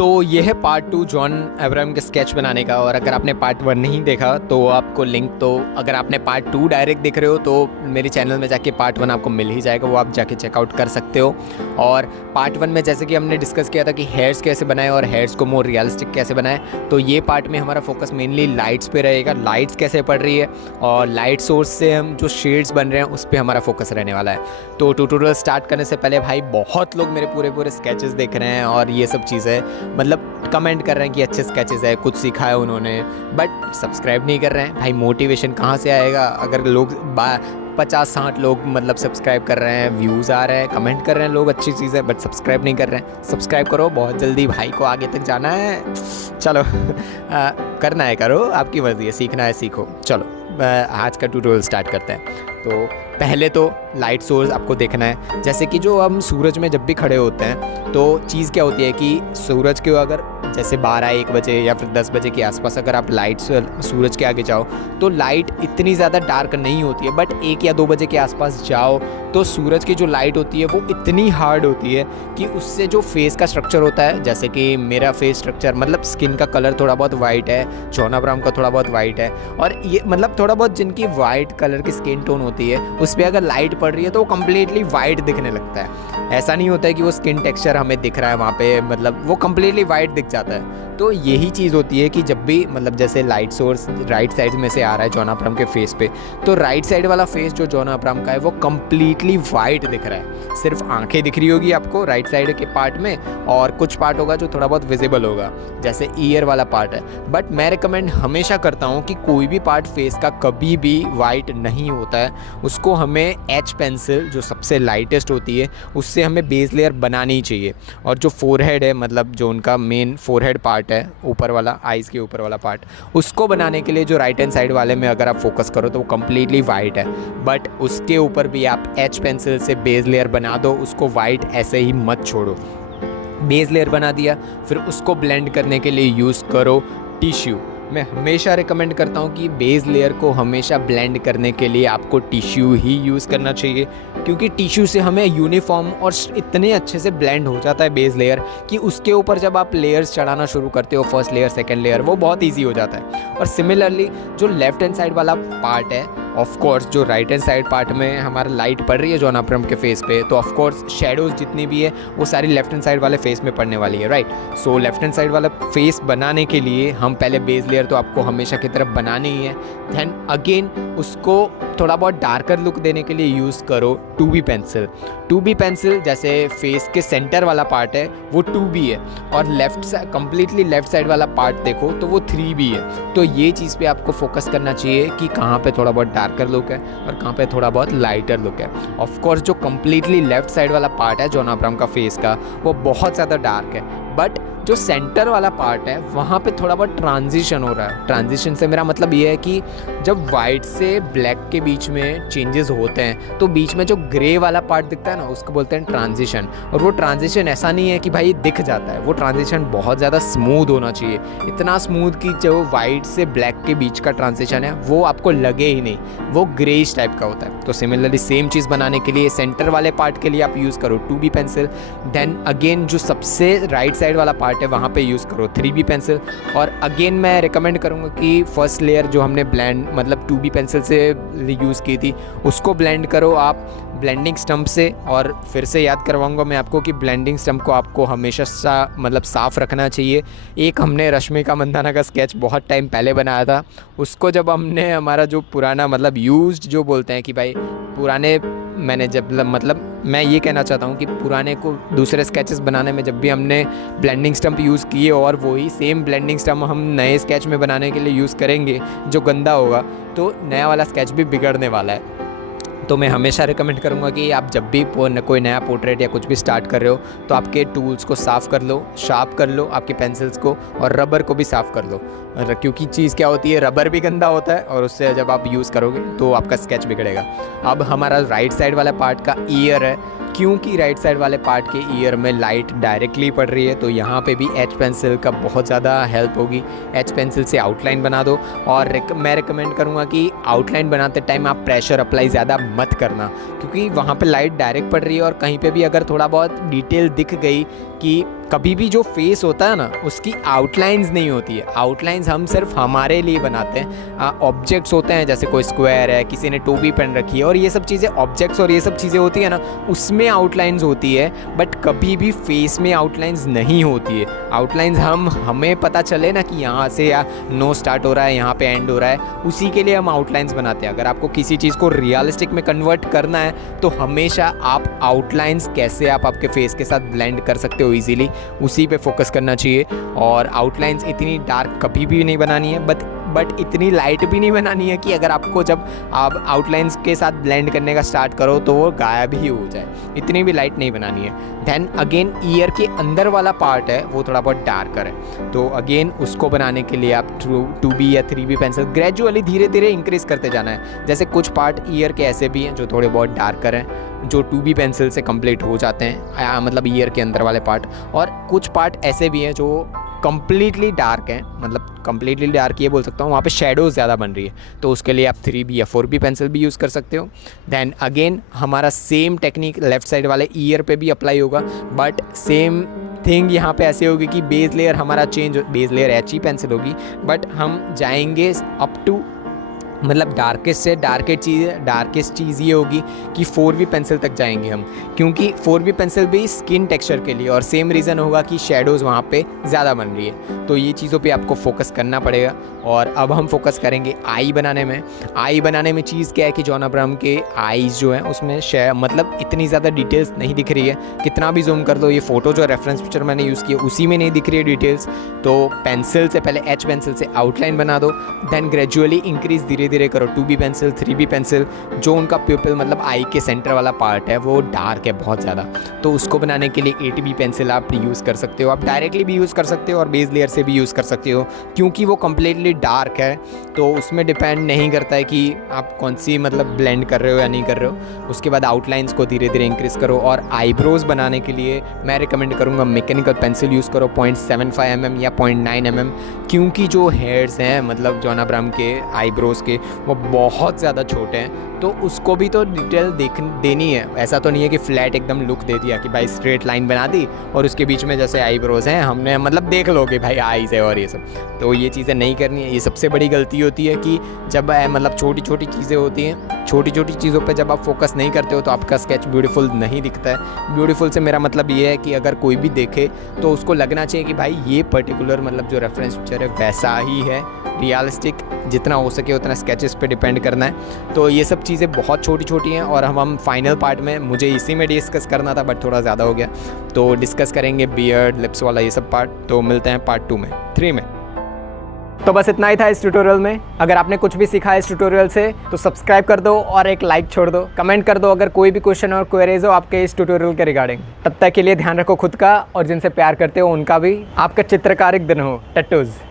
तो ये है पार्ट 2 जॉन अब्राहम के स्केच बनाने का। और अगर आपने पार्ट 1 नहीं देखा तो आपको लिंक, तो अगर आपने पार्ट 2 डायरेक्ट देख रहे हो तो मेरे चैनल में जाके पार्ट 1 आपको मिल ही जाएगा, वो आप जाके चेकआउट कर सकते हो। और पार्ट 1 में जैसे कि हमने डिस्कस किया था कि हेयर्स कैसे बनाएं और हेयर्स को मोर रियलिस्टिक कैसे बनाएं, तो ये पार्ट में हमारा फोकस मेनली लाइट्स पे रहेगा, लाइट्स कैसे पड़ रही है और लाइट सोर्स से हम जो शेड्स बन रहे हैं उस पर हमारा फोकस रहने वाला है। तो ट्यूटोरियल स्टार्ट करने से पहले भाई बहुत लोग मेरे पूरे स्केचेस देख रहे हैं और ये सब चीज़ें मतलब कमेंट कर रहे हैं कि अच्छे स्केचेस है, कुछ सीखा है उन्होंने, बट सब्सक्राइब नहीं कर रहे हैं। भाई मोटिवेशन कहाँ से आएगा अगर लोग 50-60 लोग मतलब सब्सक्राइब कर रहे हैं, व्यूज़ आ रहे हैं, कमेंट कर रहे हैं लोग, अच्छी चीज़ है, बट सब्सक्राइब नहीं कर रहे हैं। सब्सक्राइब करो बहुत जल्दी, भाई को आगे तक जाना है। चलो करना है करो, आपकी मर्ज़ी है, सीखना है सीखो। चलो आज का ट्यूटोरियल स्टार्ट करते हैं। तो पहले तो लाइट सोर्स आपको देखना है। जैसे कि जो हम सूरज में जब भी खड़े होते हैं तो चीज़ क्या होती है कि सूरज के अगर जैसे 12-1 बजे या फिर 10 बजे के आसपास अगर आप लाइट सूरज के आगे जाओ तो लाइट इतनी ज़्यादा डार्क नहीं होती है, बट 1 या 2 बजे के आसपास जाओ तो सूरज की जो लाइट होती है वो इतनी हार्ड होती है कि उससे जो फेस का स्ट्रक्चर होता है, जैसे कि मेरा फेस स्ट्रक्चर मतलब स्किन का कलर थोड़ा बहुत वाइट है, जॉन अब्राहम का थोड़ा बहुत वाइट है, और ये मतलब थोड़ा बहुत जिनकी वाइट कलर की स्किन टोन होती है उस पर अगर लाइट पड़ रही है तो वो कम्प्लीटली वाइट दिखने लगता है। ऐसा नहीं होता है कि वो स्किन टेक्सचर हमें दिख रहा है वहाँ पे, मतलब वो कम्प्लीटली वाइट दिख जाता है। तो यही चीज़ होती है कि जब भी मतलब जैसे लाइट सोर्स राइट साइड में से आ रहा है जॉन अब्राहम के फेस पे, तो राइट साइड वाला फेस जो जॉन अब्राहम का है वो कम्प्लीटली वाइट दिख रहा है। सिर्फ आंखें दिख रही होगी आपको राइट साइड के पार्ट में, और कुछ पार्ट होगा जो थोड़ा बहुत विजिबल होगा, जैसे ईयर वाला पार्ट है। बट मैं रिकमेंड हमेशा करता हूँ कि कोई भी पार्ट फेस का कभी भी वाइट नहीं होता है, उसको हमें एच पेंसिल जो सबसे लाइटेस्ट होती है उससे हमें बेस लेयर बनानी चाहिए। और जो फोरहेड है, मतलब जो उनका मेन फोरहेड पार्ट है ऊपर वाला, आइज़ के ऊपर वाला पार्ट, उसको बनाने के लिए जो राइट हैंड साइड वाले में अगर आप फोकस करो तो वो कम्प्लीटली वाइट है, बट उसके ऊपर भी आप एच पेंसिल से बेस लेयर बना दो, उसको वाइट ऐसे ही मत छोड़ो। बेस लेयर बना दिया, फिर उसको ब्लेंड करने के लिए यूज़ करो टिश्यू। मैं हमेशा रिकमेंड करता हूँ कि बेस लेयर को हमेशा ब्लेंड करने के लिए आपको टिश्यू ही यूज़ करना चाहिए, क्योंकि टिश्यू से हमें यूनिफॉर्म और इतने अच्छे से ब्लेंड हो जाता है बेस लेयर कि उसके ऊपर जब आप लेयर्स चढ़ाना शुरू करते हो, फर्स्ट लेयर सेकंड लेयर, वो बहुत इजी हो जाता है। और सिमिलरली जो लेफ्ट हैंड साइड वाला पार्ट है, ऑफ कोर्स जो राइट हैंड साइड पार्ट में हमारा लाइट पड़ रही है जॉन अब्राहम के फेस पे, तो ऑफ कोर्स शेडोज़ जितनी भी है वो सारी लेफ्ट हैंड साइड वाले फेस में पड़ने वाली है, right. So left hand side वाला फेस बनाने के लिए हम पहले बेस लेयर तो आपको हमेशा की तरफ बनानी ही है, देन अगेन उसको थोड़ा बहुत डार्कर लुक देने के लिए यूज़ करो 2B पेंसिल। 2B पेंसिल जैसे फेस के सेंटर वाला पार्ट है वो 2B है, और कम्प्लीटली लेफ्ट साइड वाला पार्ट देखो तो वो 3B है। तो ये चीज़ पे आपको फोकस करना चाहिए कि कहाँ पे थोड़ा बहुत डार्कर लुक है और कहाँ पे थोड़ा बहुत लाइटर लुक है। ऑफ कोर्स जो कम्प्लीटली लेफ्ट साइड वाला पार्ट है जॉन अब्राहम का फेस का, वो बहुत ज़्यादा डार्क है, बट जो सेंटर वाला पार्ट है वहाँ पे थोड़ा बहुत ट्रांजिशन हो रहा है। ट्रांजिशन से मेरा मतलब ये है कि जब वाइट से ब्लैक के बीच में चेंजेस होते हैं तो बीच में जो ग्रे वाला पार्ट दिखता है ना, उसको बोलते हैं ट्रांजिशन। और वो ट्रांजिशन ऐसा नहीं है कि भाई दिख जाता है, वो ट्रांजिशन बहुत ज़्यादा स्मूथ होना चाहिए, इतना स्मूथ कि जो वाइट से ब्लैक के बीच का ट्रांजिशन है वो आपको लगे ही नहीं, वो ग्रेइश टाइप का होता है। तो सिमिलरली सेम चीज़ बनाने के लिए सेंटर वाले पार्ट के लिए आप यूज़ करो 2B पेंसिल, देन अगेन जो सबसे राइट साइड वाला पार्ट है वहाँ पे यूज़ करो 3B पेंसिल। और अगेन मैं रिकमेंड करूँगा कि फर्स्ट लेयर जो हमने ब्लेंड मतलब 2B पेंसिल से यूज़ की थी उसको ब्लेंड करो आप ब्लेंडिंग स्टम्प से। और फिर से याद करवाऊंगा मैं आपको कि ब्लेंडिंग स्टम्प को आपको हमेशा मतलब साफ़ रखना चाहिए। एक हमने रश्मिका मंदाना का स्केच बहुत टाइम पहले बनाया था, उसको जब हमने हमारा जो पुराना मतलब यूज्ड जो बोलते हैं कि भाई पुराने, मैंने जब मतलब मैं ये कहना चाहता हूँ कि पुराने को दूसरे स्केचेस बनाने में जब भी हमने ब्लेंडिंग स्टम्प यूज़ किए और वही सेम ब्लेंडिंग स्टम्प हम नए स्केच में बनाने के लिए यूज़ करेंगे जो गंदा होगा, तो नया वाला स्केच भी बिगड़ने वाला है। तो मैं हमेशा रिकमेंड करूँगा कि आप जब भी कोई नया पोर्ट्रेट या कुछ भी स्टार्ट कर रहे हो तो आपके टूल्स को साफ़ कर लो, शार्प कर लो आपके पेंसिल्स को, और रबर को भी साफ़ कर लो, क्योंकि चीज़ क्या होती है, रबर भी गंदा होता है और उससे जब आप यूज़ करोगे तो आपका स्केच बिगड़ेगा। अब हमारा राइट साइड वाला पार्ट का ईयर है, क्योंकि राइट साइड वाले पार्ट के ईयर में लाइट डायरेक्टली पड़ रही है, तो यहाँ पे भी एच पेंसिल का बहुत ज़्यादा हेल्प होगी। एच पेंसिल से आउटलाइन बना दो, और मैं रिकमेंड करूँगा कि आउटलाइन बनाते टाइम आप प्रेशर अप्लाई ज़्यादा मत करना, क्योंकि वहाँ पे लाइट डायरेक्ट पड़ रही है और कहीं पे भी अगर थोड़ा बहुत डिटेल दिख गई कि कभी भी जो फेस होता है ना उसकी आउटलाइंस नहीं होती है। आउटलाइंस हम सिर्फ हमारे लिए बनाते हैं। ऑब्जेक्ट्स होते हैं, जैसे कोई स्क्वायर है, किसी ने टोपी पहन रखी है, और ये सब चीज़ें ऑब्जेक्ट्स और ये सब चीज़ें होती है ना, उसमें आउटलाइंस होती है। बट कभी भी फेस में आउटलाइंस नहीं होती है। आउटलाइंस हमें पता चले ना कि यहाँ से या नो स्टार्ट हो रहा है, यहाँ पे एंड हो रहा है, उसी के लिए हम आउटलाइंस बनाते हैं। अगर आपको किसी चीज़ को रियलिस्टिक में कन्वर्ट करना है तो हमेशा आप आउटलाइंस कैसे आप आपके फेस के साथ ब्लेंड कर सकते हो ईजिली, उसी पे फोकस करना चाहिए। और आउटलाइंस इतनी डार्क कभी भी नहीं बनानी है, बट इतनी लाइट भी नहीं बनानी है कि अगर आपको जब आप आउटलाइंस के साथ ब्लेंड करने का स्टार्ट करो तो वो गायब ही हो जाए। इतनी भी लाइट नहीं बनानी है। देन अगेन ईयर के अंदर वाला पार्ट है वो थोड़ा बहुत डार्कर है, तो अगेन उसको बनाने के लिए आप 2B या 3B पेंसिल ग्रेजुअली धीरे धीरे इंक्रीज़ करते जाना है। जैसे कुछ पार्ट ईयर के ऐसे भी हैं जो थोड़े बहुत डार्कर हैं, जो 2B पेंसिल से कंप्लीट हो जाते हैं, मतलब ईयर के अंदर वाले पार्ट। और कुछ पार्ट ऐसे भी हैं जो कम्प्लीटली डार्क है, मतलब कम्प्लीटली डार्क ये बोल सकता हूँ, वहाँ पे शेडोज़ ज़्यादा बन रही है, तो उसके लिए आप 3B या 4B पेंसिल भी यूज़ कर सकते हो। देन अगेन हमारा सेम टेक्निक लेफ़्ट साइड वाले ईयर पे भी अप्लाई होगा, बट सेम थिंग यहाँ पे ऐसे होगी कि बेस लेयर हमारा बेस लेयर HE पेंसिल होगी, बट हम जाएंगे अप टू, मतलब डार्केस्ट से डार्केस्ट चीज़ ये होगी कि 4B पेंसिल तक जाएंगे हम, क्योंकि 4B पेंसिल भी स्किन टेक्सचर के लिए, और सेम रीज़न होगा कि शेडोज़ वहाँ पे ज़्यादा बन रही है, तो ये चीज़ों पे आपको फोकस करना पड़ेगा। और अब हम फोकस करेंगे आई बनाने में। आई बनाने में चीज़ क्या है कि जॉन अब्राहम के आईज़ जो हैं उसमें मतलब इतनी ज़्यादा डिटेल्स नहीं दिख रही है, कितना भी जूम कर दो, ये फ़ोटो जो रेफरेंस पिक्चर मैंने यूज़ की है उसी में नहीं दिख रही है डिटेल्स। तो पेंसिल से पहले H पेंसिल से आउटलाइन बना दो, देन ग्रेजुअली इंक्रीज़ धीरे धीरे करो 2B पेंसिल 3B पेंसिल। जो उनका प्यूपिल मतलब आई के सेंटर वाला पार्ट है वो डार्क है बहुत ज़्यादा, तो उसको बनाने के लिए 8B पेंसिल आप यूज़ कर सकते हो। आप डायरेक्टली भी यूज़ कर सकते हो और बेस लेयर से भी यूज़ कर सकते हो, क्योंकि वो कम्प्लीटली डार्क है, तो उसमें डिपेंड नहीं करता है कि आप कौन सी मतलब ब्लेंड कर रहे हो या नहीं कर रहे हो। उसके बाद आउटलाइंस को धीरे धीरे इंक्रीज़ करो। और आईब्रोज़ बनाने के लिए मैं रिकमेंड करूँगा मैकेनिकल पेंसिल यूज़ करो 0.75 mm या 0.9 mm, क्योंकि जो हेयर्स हैं मतलब जॉन अब्राहम के आईब्रोज़ के वो बहुत ज़्यादा छोटे हैं, तो उसको भी तो डिटेल देनी है। ऐसा तो नहीं है कि फ्लैट एकदम लुक दे दिया कि भाई स्ट्रेट लाइन बना दी और उसके बीच में जैसे आईब्रोज़ हैं हमने मतलब देख लोगे भाई आईज़ है और ये सब, तो ये चीज़ें नहीं करनी है। ये सबसे बड़ी गलती होती है कि जब मतलब छोटी छोटी चीज़ें होती हैं, छोटी छोटी चीज़ों पे जब आप फोकस नहीं करते हो तो आपका स्केच ब्यूटीफुल नहीं दिखता है। ब्यूटीफुल से मेरा मतलब ये है कि अगर कोई भी देखे तो उसको लगना चाहिए कि भाई ये पर्टिकुलर मतलब जो रेफरेंस पिक्चर है वैसा ही है, रियलिस्टिक जितना हो सके उतना स्केचेस पे डिपेंड करना है। तो ये सब चीज़ें बहुत छोटी छोटी हैं और हम फाइनल पार्ट में मुझे इसी में डिस्कस करना था बट थोड़ा ज़्यादा हो गया, तो डिस्कस करेंगे बियर्ड लिप्स वाला ये सब पार्ट। तो मिलते हैं पार्ट 2 में 3 में। तो बस इतना ही था इस ट्यूटोरियल में। अगर आपने कुछ भी सीखा इस ट्यूटोरियल से तो सब्सक्राइब कर दो और एक लाइक छोड़ दो, कमेंट कर दो अगर कोई भी क्वेश्चन और क्वेरीज हो आपके इस ट्यूटोरियल के रिगार्डिंग। तब तक के लिए ध्यान रखो खुद का और जिनसे प्यार करते हो उनका भी। आपका चित्रकारिक दिन हो। टट्टूज़।